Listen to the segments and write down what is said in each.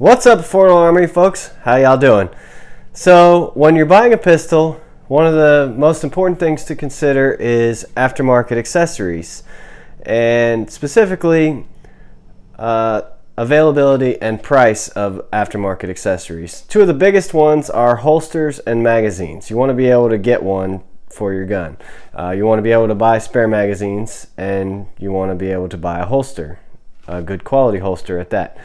What's up, Affordable Armory folks? How y'all doing? So when you're buying a pistol, one of the most important things to consider is aftermarket accessories, and specifically availability and price of aftermarket accessories. Two of the biggest ones are holsters and magazines. You want to be able to get one for your gun. You want to be able to buy spare magazines, and you want to be able to buy a holster, a good quality holster at that.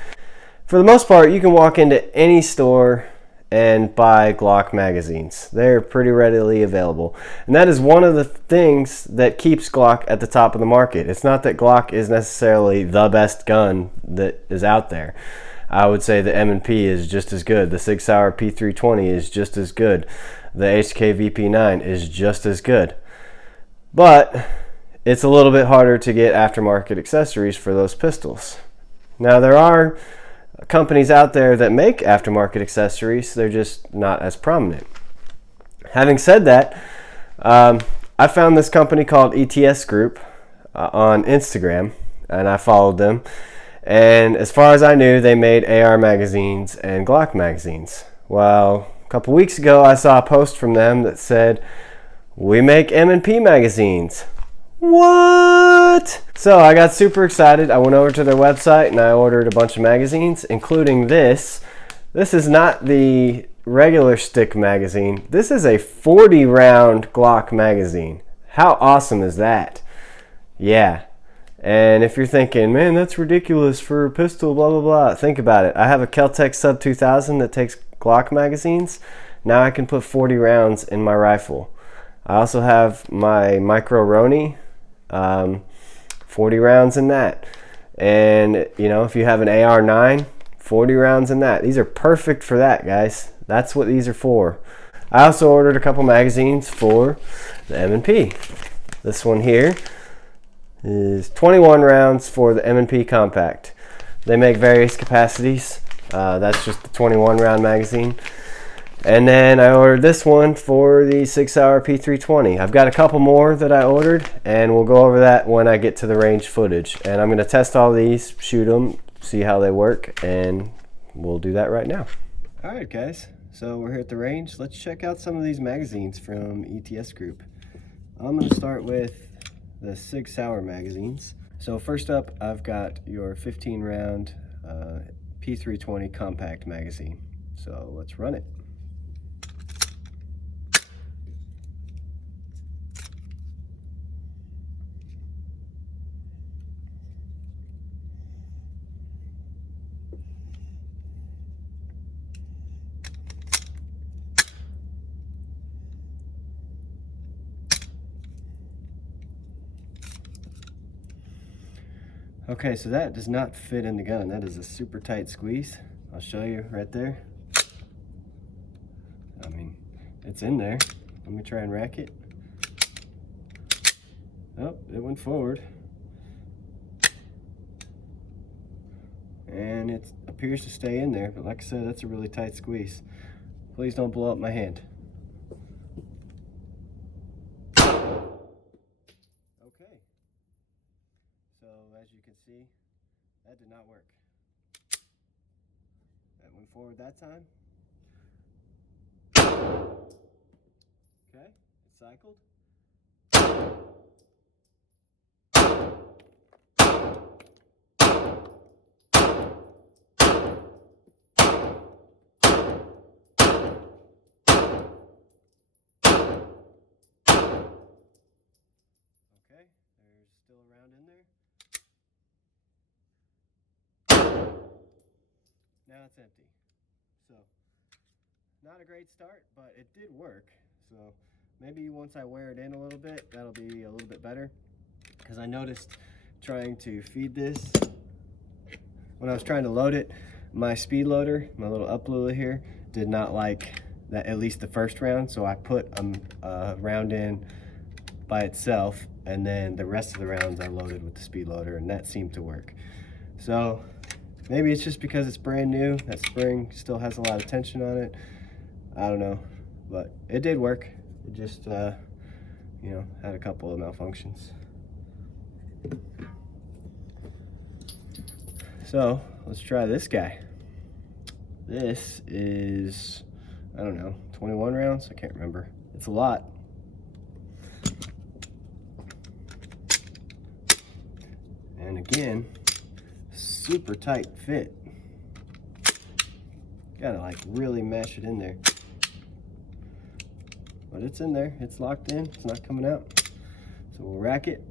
For the most part, you can walk into any store and buy Glock magazines. They're pretty readily available. And that is one of the things that keeps Glock at the top of the market. It's not that Glock is necessarily the best gun that is out there. I would say the M&P is just as good. The Sig Sauer P320 is just as good. The HK VP9 is just as good. But it's a little bit harder to get aftermarket accessories for those pistols. Now, there are companies out there that make aftermarket accessories. They're just not as prominent. Having said that, I found this company called ETS Group on Instagram, and I followed them. And as far as I knew, they made AR magazines and Glock magazines. Well, a couple weeks ago, I saw a post from them that said, "We make M&P magazines." What? So I got super excited. I went over to their website and I ordered a bunch of magazines, including this. This is not the regular stick magazine. This is a 40 round Glock magazine. How awesome is that? Yeah. And if you're thinking, man, that's ridiculous for a pistol, blah, blah, blah, think about it. I have a Kel-Tec Sub 2000 that takes Glock magazines. Now I can put 40 rounds in my rifle. I also have my Micro Roni, 40 rounds in that. And you know, if you have an AR9, 40 rounds in that. These are perfect for that, guys. That's what these are for. I also ordered a couple magazines for the M&P. This one here is 21 rounds for the M&P Compact. They make various capacities. That's just the 21 round magazine. And then I ordered this one for the Sig Sauer P320. I've got a couple more that I ordered, and we'll go over that when I get to the range footage. And I'm going to test all these, shoot them, see how they work, and we'll do that right now. All right, guys. So we're here at the range. Let's check out some of these magazines from ETS Group. I'm going to start with the Sig Sauer magazines. So first up, I've got your 15 round P320 compact magazine. So let's run it. Okay, so that does not fit in the gun. That is a super tight squeeze. I'll show you right there. I mean, it's in there. Let me try and rack it. Oh, it went forward. And it appears to stay in there, but like I said, that's a really tight squeeze. Please don't blow up my hand. Okay. So as you can see, that did not work. That went forward that time. Okay, it cycled. Okay, there's still a round in there. Now it's empty. So, not a great start, but it did work. So, maybe once I wear it in a little bit, that'll be a little bit better. Because I noticed trying to feed this, when I was trying to load it, my speed loader, my little up lula here, did not like that, at least the first round. So I put a round in by itself, and then the rest of the rounds I loaded with the speed loader, and that seemed to work. So maybe it's just because it's brand new, that spring still has a lot of tension on it. I don't know, but it did work. It just, you know, had a couple of malfunctions. So let's try this guy. This is, I don't know, 21 rounds? I can't remember. It's a lot. And again, super tight fit. Gotta like really mash it in there. But it's in there, it's locked in, it's not coming out. So we'll rack it.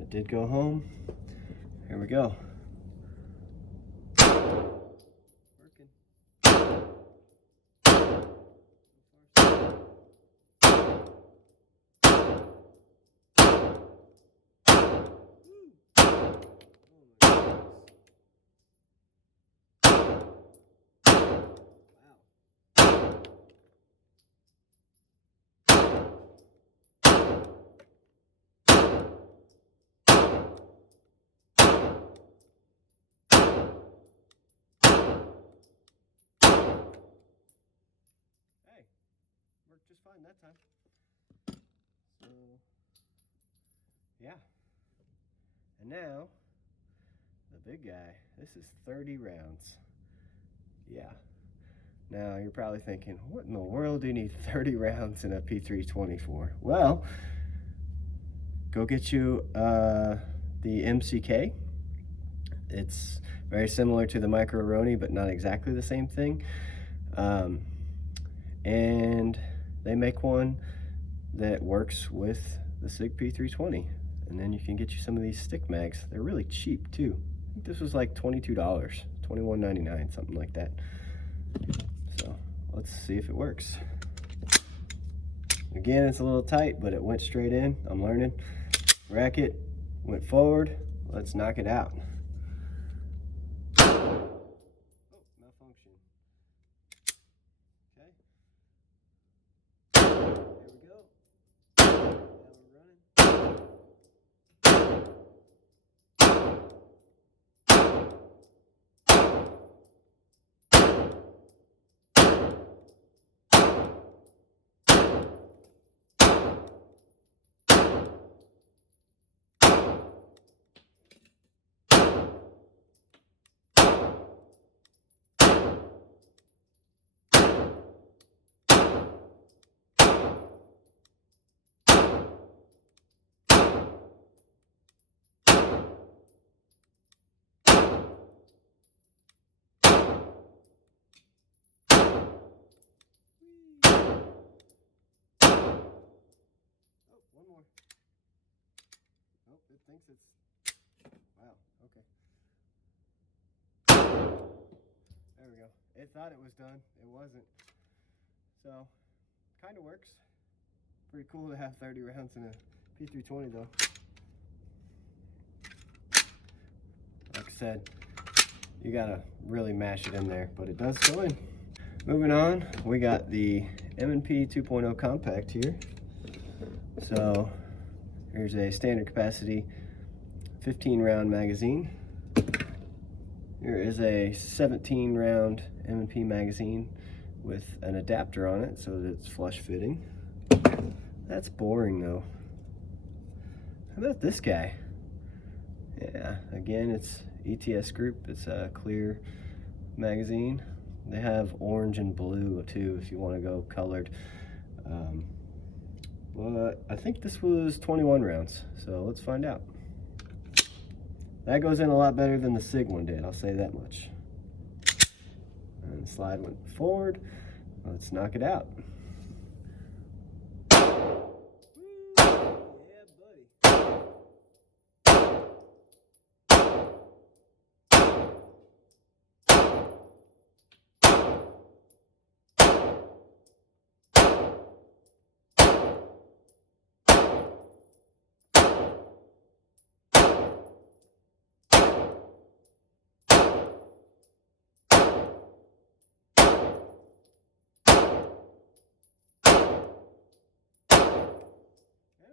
It did go home. Here we go. Working. Worked just fine that time. So, yeah. And now, the big guy. This is 30 rounds. Yeah. Now, you're probably thinking, what in the world do you need 30 rounds in a P320 for? Well, go get you the MCK. It's very similar to the Micro Roni, but not exactly the same thing. And they make one that works with the SIG P320, and then you can get you some of these stick mags. They're really cheap too. I think this was like $22, $21.99, something like that. So let's see if it works. Again, it's a little tight, but it went straight in. I'm learning. Rack it, went forward. Let's knock it out. Oh, malfunction. Okay. There we go. Now we're running. One more. Oh, it thinks it's, wow, okay. There we go. It thought it was done. It wasn't. So, kind of works. Pretty cool to have 30 rounds in a P320 though. Like I said, you gotta really mash it in there, but it does go in. Moving on, we got the M&P 2.0 compact here. So here's a standard capacity 15 round magazine. Here is a 17 round M&P magazine with an adapter on it so that it's flush fitting. That's boring though. How about this guy? Yeah, again, it's ETS Group. It's a clear magazine. They have orange and blue too if you want to go colored. But I think this was 21 rounds, so let's find out. That goes in a lot better than the SIG one did, I'll say that much. And the slide went forward. Let's knock it out.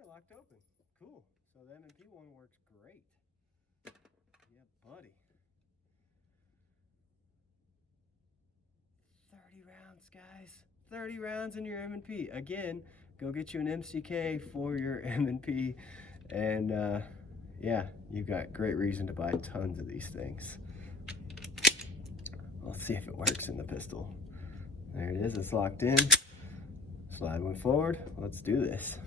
Locked open. Cool. So the M&P one works great. Yeah, buddy. 30 rounds, guys. 30 rounds in your M&P. Again, go get you an MCK for your M&P, and yeah, you've got great reason to buy tons of these things. Let's Let's see if it works in the pistol. There it is, it's locked in. Slide one forward. Let's do this.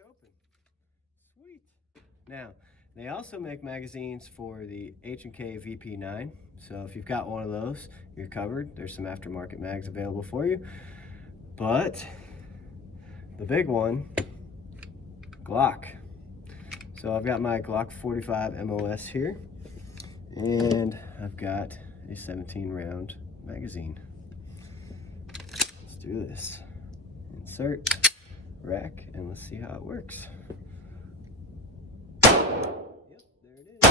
Open. Sweet. Now, they also make magazines for the H&K VP9. So if you've got one of those, you're covered. There's some aftermarket mags available for you. But the big one, Glock. So I've got my Glock 45 MOS here, and I've got a 17 round magazine. Let's do this. Insert. Rack, and let's see how it works. Yep, there it is.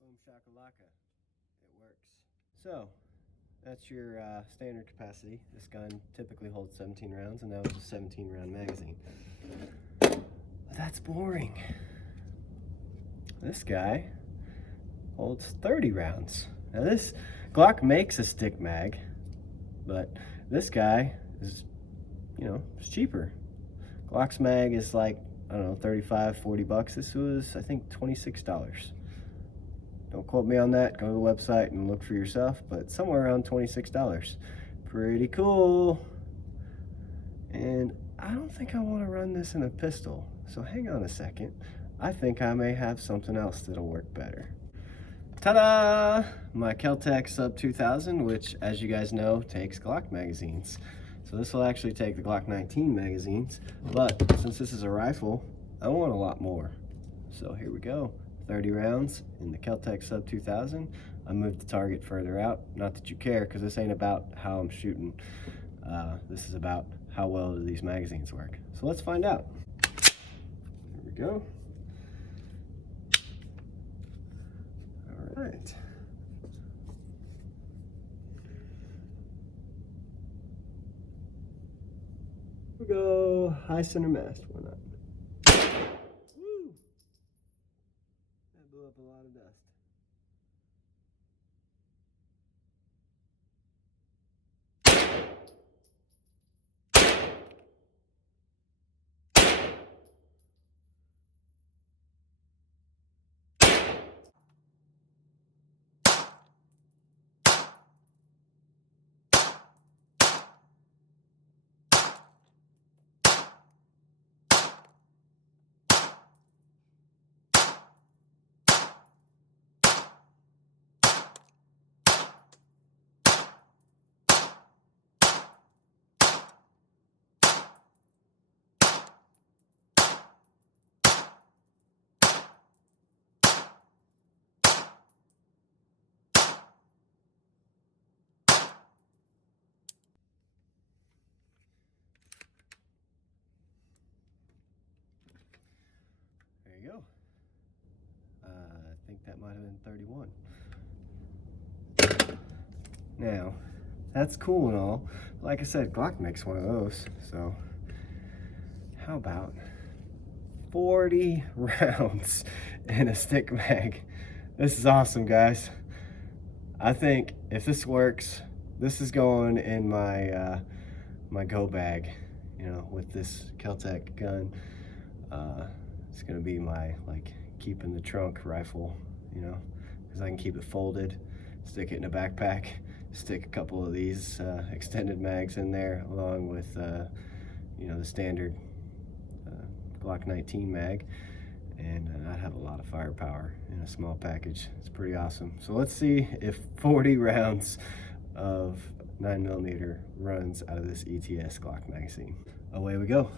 Boom shakalaka, it works. So that's your standard capacity. This gun typically holds 17 rounds, and that was a 17 round magazine. But that's boring. This guy holds 30 rounds. Now this Glock makes a stick mag, but this guy is, it's cheaper. Glock's mag is like, I don't know, 35, 40 bucks. This was, I think, $26. Don't quote me on that. Go to the website and look for yourself, but somewhere around $26. Pretty cool. And I don't think I want to run this in a pistol. So hang on a second. I think I may have something else that'll work better. Ta-da! My Kel-Tec Sub 2000, which, as you guys know, takes Glock magazines. So this will actually take the Glock 19 magazines, but since this is a rifle, I want a lot more. So here we go. 30 rounds in the Kel-Tec Sub 2000. I moved the target further out. Not that you care, because this ain't about how I'm shooting. This is about how well do these magazines work. So let's find out. Here we go. All right. We go high center mast. Why not? Woo! That blew up a lot of dust. There you go. I think that might have been 31. Now, that's cool and all. Like I said, Glock makes one of those. So, how about 40 rounds in a stick mag? This is awesome, guys. I think if this works, this is going in my my go bag, with this Kel-Tec gun. It's gonna be my keep in the trunk rifle, because I can keep it folded, stick it in a backpack, stick a couple of these extended mags in there, along with the standard Glock 19 mag, and I'd have a lot of firepower in a small package. It's pretty awesome. So let's see if 40 rounds of 9mm runs out of this ETS Glock magazine. Away we go.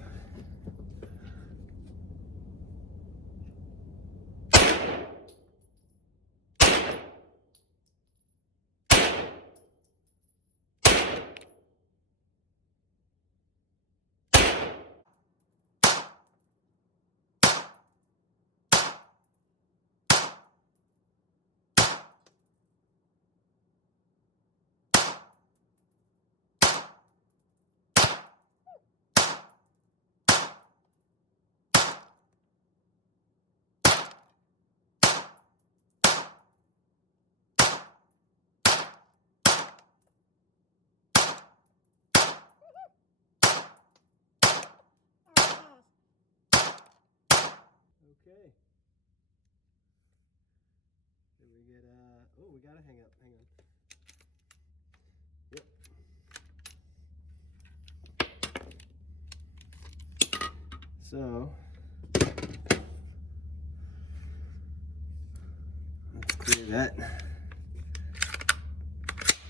Okay. Then we get, oh, we gotta hang up, hang on. Yep. So, let's clear that.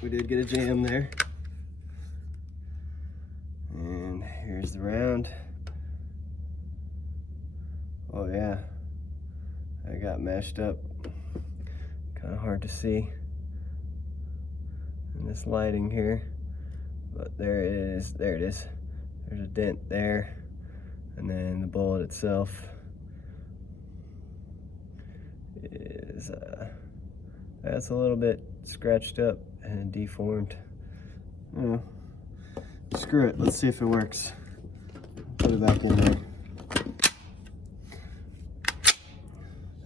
We did get a jam there. And here's the round. Oh yeah, I got meshed up. Kind of hard to see in this lighting here, but there it is. There it is. There's a dent there, and then the bullet itself is that's a little bit scratched up and deformed. Oh, screw it. Let's see if it works. Put it back in there.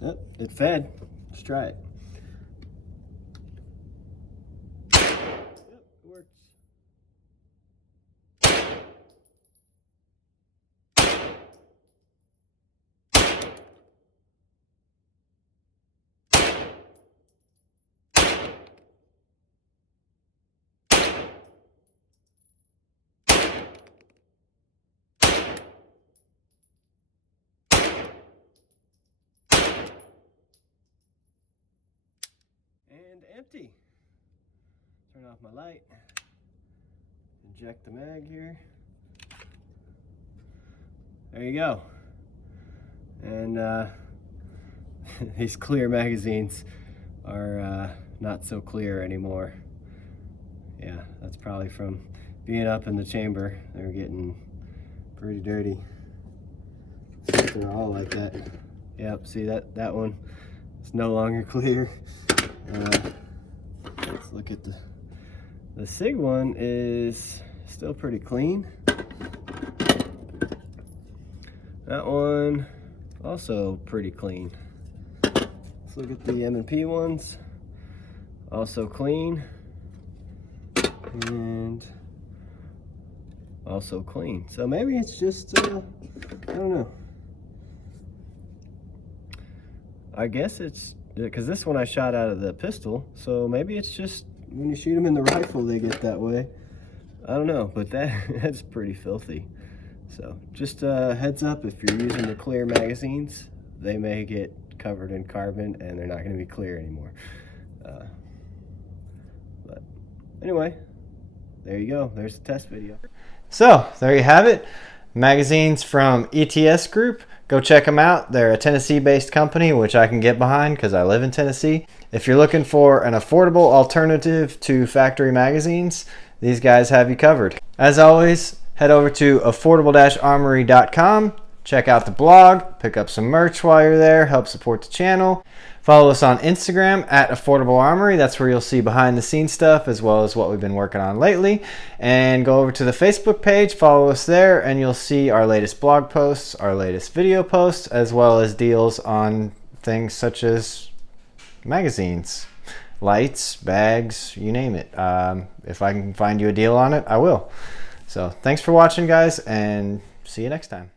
Oh, it fed. Let's try it. Yep, it works. And empty. Turn off my light. Inject the mag here. There you go. And these clear magazines are not so clear anymore. Yeah, that's probably from being up in the chamber. They're getting pretty dirty. They're all like that. Yep, see that one? It's no longer clear. Let's look at the SIG one is still pretty clean. That one also pretty clean. Let's look at the M&P ones. Also clean. And also clean. So maybe it's just, I don't know. I guess it's, because this one I shot out of the pistol, so maybe it's just when you shoot them in the rifle they get that way. I don't know, but that's pretty filthy. So just heads up, if you're using the clear magazines, they may get covered in carbon and they're not going to be clear anymore. But anyway, there you go. There's the test video. So there you have it. Magazines from ETS Group. Go check them out. They're a Tennessee-based company, which I can get behind because I live in Tennessee. If you're looking for an affordable alternative to factory magazines, these guys have you covered. As always, head over to affordable-armory.com. Check out the blog, pick up some merch while you're there, help support the channel. Follow us on Instagram at Affordable Armory. That's where you'll see behind the scenes stuff as well as what we've been working on lately. And go over to the Facebook page, follow us there, and you'll see our latest blog posts, our latest video posts, as well as deals on things such as magazines, lights, bags, you name it. If I can find you a deal on it, I will. So thanks for watching, guys, and see you next time.